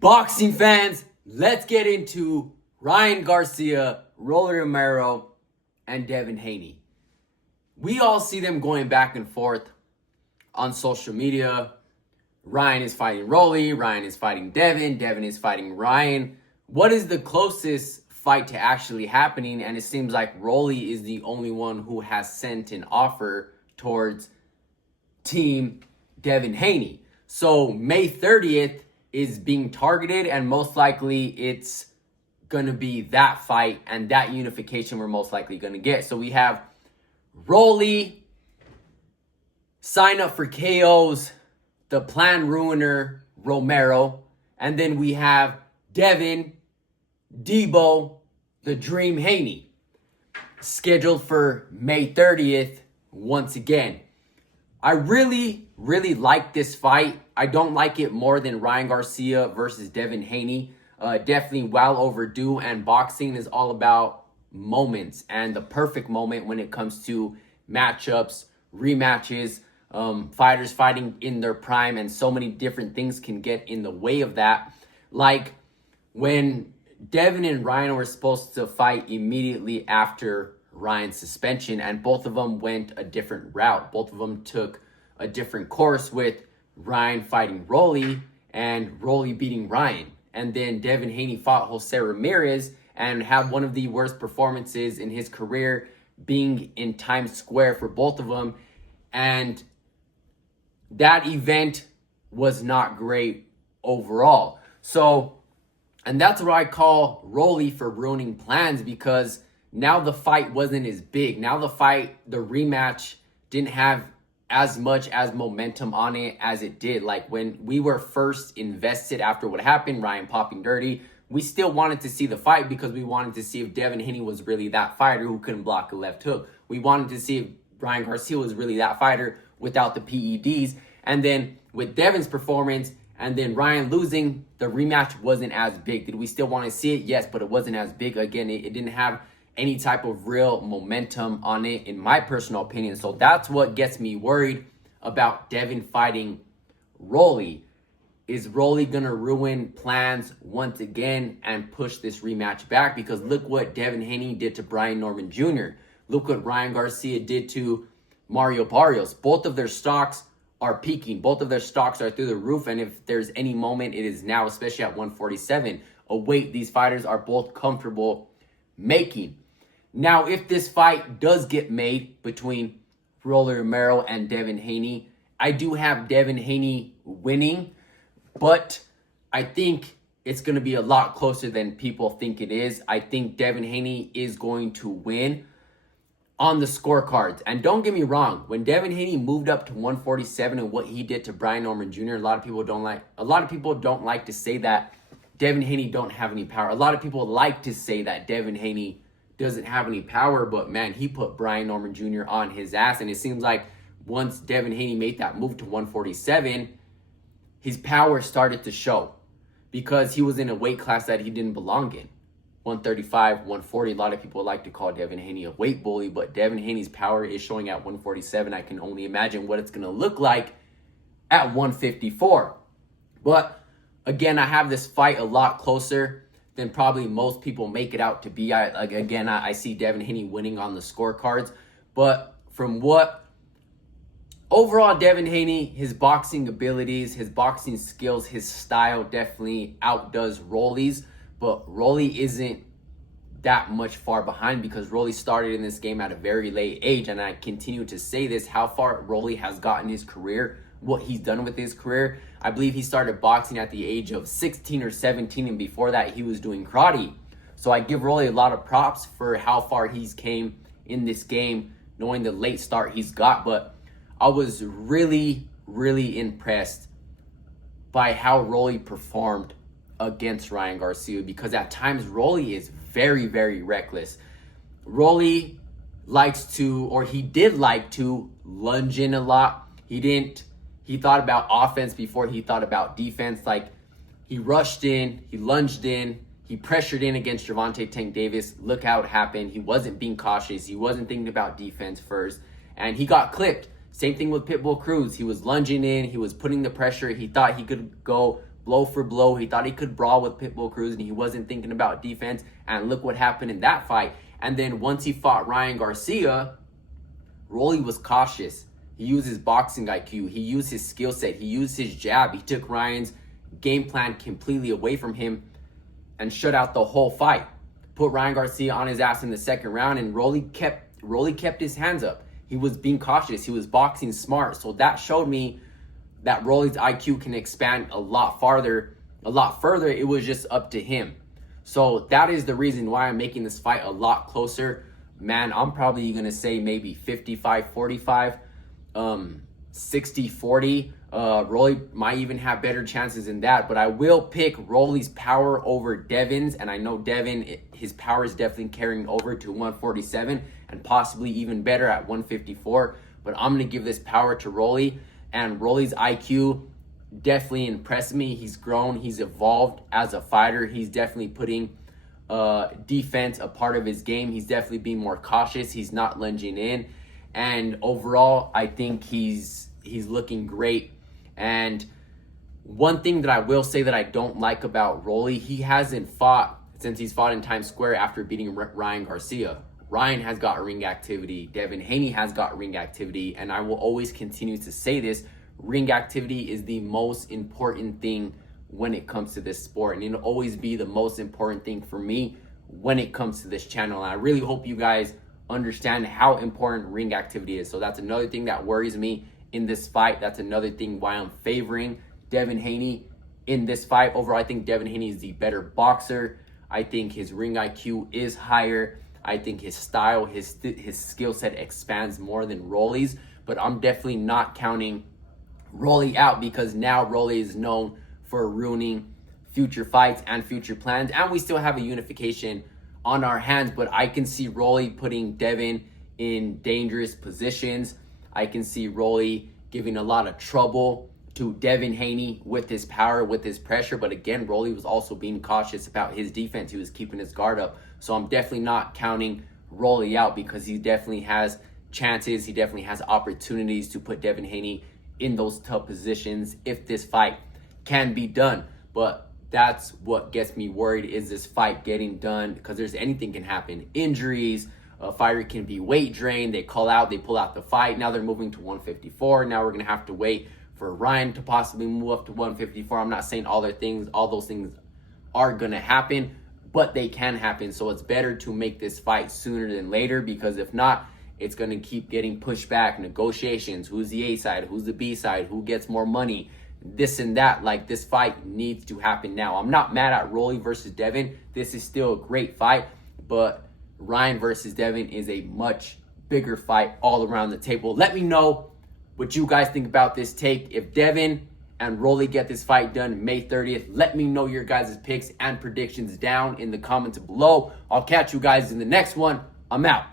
Boxing fans, let's get into Ryan Garcia, Romero, and Devin Haney. We all see them going back and forth on social media. Ryan is fighting Rolly, Ryan is fighting Devin, Devin is fighting Ryan. What is the closest fight to actually happening? And it seems like Rolly is the only one who has sent an offer towards Team Devin Haney. So May 30th is being targeted, and most likely it's going to be that fight and that unification we're most likely going to get. So we have Rolly sign up for KOs, the plan ruiner Romero, and then we have Devin, Debo, the Dream Haney, scheduled for May 30th once again. I really like this fight. I don't like it more than Ryan Garcia versus Devin Haney. Definitely well overdue, and boxing is all about moments and the perfect moment when it comes to matchups, rematches, fighters fighting in their prime, and so many different things can get in the way of that. Like when Devin and Ryan were supposed to fight immediately after Ryan's suspension, and both of them went a different route. Both of them took a different course, with Ryan fighting Rolly and Rolly beating Ryan. And then Devin Haney fought Jose Ramirez and had one of the worst performances in his career, being in Times Square for both of them. And that event was not great overall. So, and that's what I call Rolly for ruining plans, because now the fight wasn't as big. Now the rematch didn't have as much as momentum on it as it did. Like when we were first invested after what happened, Ryan popping dirty, we still wanted to see the fight because we wanted to see if Devin Haney was really that fighter who couldn't block a left hook. We wanted to see if Ryan Garcia was really that fighter without the PEDs. And then with Devin's performance and then Ryan losing, the rematch wasn't as big. Did we still want to see it? Yes, but it wasn't as big. Again, it didn't have any type of real momentum on it, in my personal opinion. So that's what gets me worried about Devin fighting Rolly. Is Rolly gonna ruin plans once again and push this rematch back? Because look what Devin Haney did to Brian Norman Jr. Look what Ryan Garcia did to Mario Barrios. Both of their stocks are peaking. Both of their stocks are through the roof. And if there's any moment, it is now, especially at 147, a weight these fighters are both comfortable making. Now, if this fight does get made between Rolly Romero and Devin Haney, I do have Devin Haney winning, but I think it's going to be a lot closer than people think it is. I think Devin Haney is going to win on the scorecards. And don't get me wrong, when Devin Haney moved up to 147 and what he did to Brian Norman Jr., a lot of people don't like to say that Devin Haney don't have any power. A lot of people like to say that Devin Haney doesn't have any power, but man, he put Brian Norman Jr. on his ass. And it seems like once Devin Haney made that move to 147, his power started to show, because he was in a weight class that he didn't belong in. 135, 140. A lot of people like to call Devin Haney a weight bully, but Devin Haney's power is showing at 147. I can only imagine what it's going to look like at 154. But again, I have this fight a lot closer than probably most people make it out to be. I see Devin Haney winning on the scorecards. But from what overall, Devin Haney, his boxing abilities, his boxing skills, his style definitely outdoes Rolly's. But Rolly isn't that much far behind, because Rolly started in this game at a very late age. And I continue to say this, how far Rolly has gotten his career, what he's done with his career. I believe he started boxing at the age of 16 or 17, and before that he was doing karate. So I give Rolly a lot of props for how far he's came in this game, knowing the late start he's got. But I was really impressed by how Rolly performed against Ryan Garcia, because at times Rolly is very reckless. Rolly likes to, or he did like to, lunge in a lot. He thought about offense before he thought about defense. Like, he rushed in, he lunged in, he pressured in against Gervonta Tank Davis. Look how it happened. He wasn't being cautious. He wasn't thinking about defense first, and he got clipped. Same thing with Pitbull Cruz. He was lunging in, he was putting the pressure. He thought he could go blow for blow. He thought he could brawl with Pitbull Cruz, and he wasn't thinking about defense. And look what happened in that fight. And then once he fought Ryan Garcia, Rolly was cautious. He used his boxing IQ. He used his skill set. He used his jab. He took Ryan's game plan completely away from him and shut out the whole fight. Put Ryan Garcia on his ass in the second round, and Rolly kept his hands up. He was being cautious. He was boxing smart. So that showed me that Rolly's IQ can expand a lot further. It was just up to him. So that is the reason why I'm making this fight a lot closer. Man, I'm probably going to say maybe 55-45, 60-40. Rolly might even have better chances than that, but I will pick Rolly's power over Devin's, and I know Devin, his power is definitely carrying over to 147 and possibly even better at 154, but I'm going to give this power to Rolly, and Rolly's IQ definitely impressed me. He's grown, he's evolved as a fighter. He's definitely putting defense a part of his game. He's definitely being more cautious. He's not lunging in, and overall, I think he's looking great. And one thing that I will say that I don't like about Rolly, he hasn't fought since he's fought in Times Square after beating Ryan Garcia. Ryan has got ring activity. Devin Haney has got ring activity. And I will always continue to say this. Ring activity is the most important thing when it comes to this sport. And it'll always be the most important thing for me when it comes to this channel. And I really hope you guys understand how important ring activity is. So that's another thing that worries me in this fight. That's another thing why I'm favoring Devin Haney in this fight. Overall, I think Devin Haney is the better boxer. I think his ring IQ is higher. I think his style, his skill set expands more than Rolly's. But I'm definitely not counting Rolly out, because now Rolly is known for ruining future fights and future plans. And we still have a unification on our hands, but I can see Rolly putting Devin in dangerous positions. I can see Rolly giving a lot of trouble to Devin Haney with his power, with his pressure. But again, Rolly was also being cautious about his defense. He was keeping his guard up. So I'm definitely not counting Rolly out, because he definitely has chances. He definitely has opportunities to put Devin Haney in those tough positions if this fight can be done. But that's what gets me worried, is this fight getting done, because there's anything can happen. Injuries, a fighter can be weight drained, they call out, they pull out the fight. Now they're moving to 154. Now we're going to have to wait for Ryan to possibly move up to 154. I'm not saying all those things are going to happen, but they can happen. So it's better to make this fight sooner than later, because if not, it's going to keep getting pushed back. Negotiations, who's the A side, who's the B side, who gets more money, this and that. Like, this fight needs to happen now. I'm not mad at Rolly versus Devin. This is still a great fight, but Ryan versus Devin is a much bigger fight all around the table. Let me know what you guys think about this take. If Devin and Rolly get this fight done May 30th, let me know your guys' picks and predictions down in the comments below. I'll catch you guys in the next one. I'm out.